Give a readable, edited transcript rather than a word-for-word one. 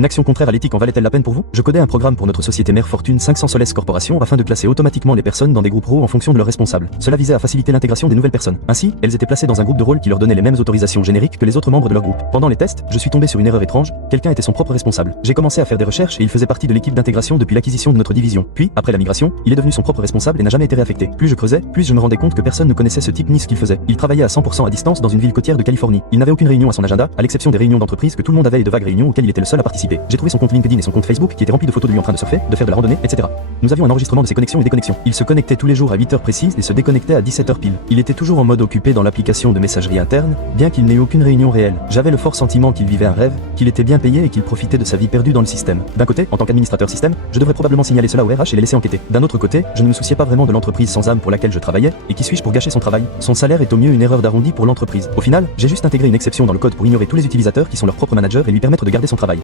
Une action contraire à l'éthique en valait-elle la peine pour vous? Je codais un programme pour notre société mère Fortune 500 Soles Corporation afin de classer automatiquement les personnes dans des groupes rôles en fonction de leurs responsables. Cela visait à faciliter l'intégration des nouvelles personnes. Ainsi, elles étaient placées dans un groupe de rôle qui leur donnait les mêmes autorisations génériques que les autres membres de leur groupe. Pendant les tests, je suis tombé sur une erreur étrange, quelqu'un était son propre responsable. J'ai commencé à faire des recherches et il faisait partie de l'équipe d'intégration depuis l'acquisition de notre division. Puis, après la migration, il est devenu son propre responsable et n'a jamais été réaffecté. Plus je creusais, plus je me rendais compte que personne ne connaissait ce type ni ce qu'il faisait. Il travaillait à 100% à distance dans une ville côtière de Californie. Il n'avait aucune réunion à son agenda, à l'exception des réunions d'entreprise que tout le monde avait et de vagues réunions auxquelles il était le seul à participer. J'ai trouvé son compte LinkedIn et son compte Facebook qui étaient remplis de photos de lui en train de surfer, de faire de la randonnée, etc. Nous avions un enregistrement de ses connexions et déconnexions. Il se connectait tous les jours à 8 heures précises et se déconnectait à 17 heures pile. Il était toujours en mode occupé dans l'application de messagerie interne, bien qu'il n'ait eu aucune réunion réelle. J'avais le fort sentiment qu'il vivait un rêve, qu'il était bien payé et qu'il profitait de sa vie perdue dans le système. D'un côté, en tant qu'administrateur système, je devrais probablement signaler cela au RH et les laisser enquêter. D'un autre côté, je ne me souciais pas vraiment de l'entreprise sans âme pour laquelle je travaillais, et qui suis-je pour gâcher son travail? Son salaire est au mieux une erreur d'arrondi pour l'entreprise. Au final, j'ai juste intégré une exception dans le code pour ignorer tous les utilisateurs qui sont leurs propres managers et lui permettre de garder son travail.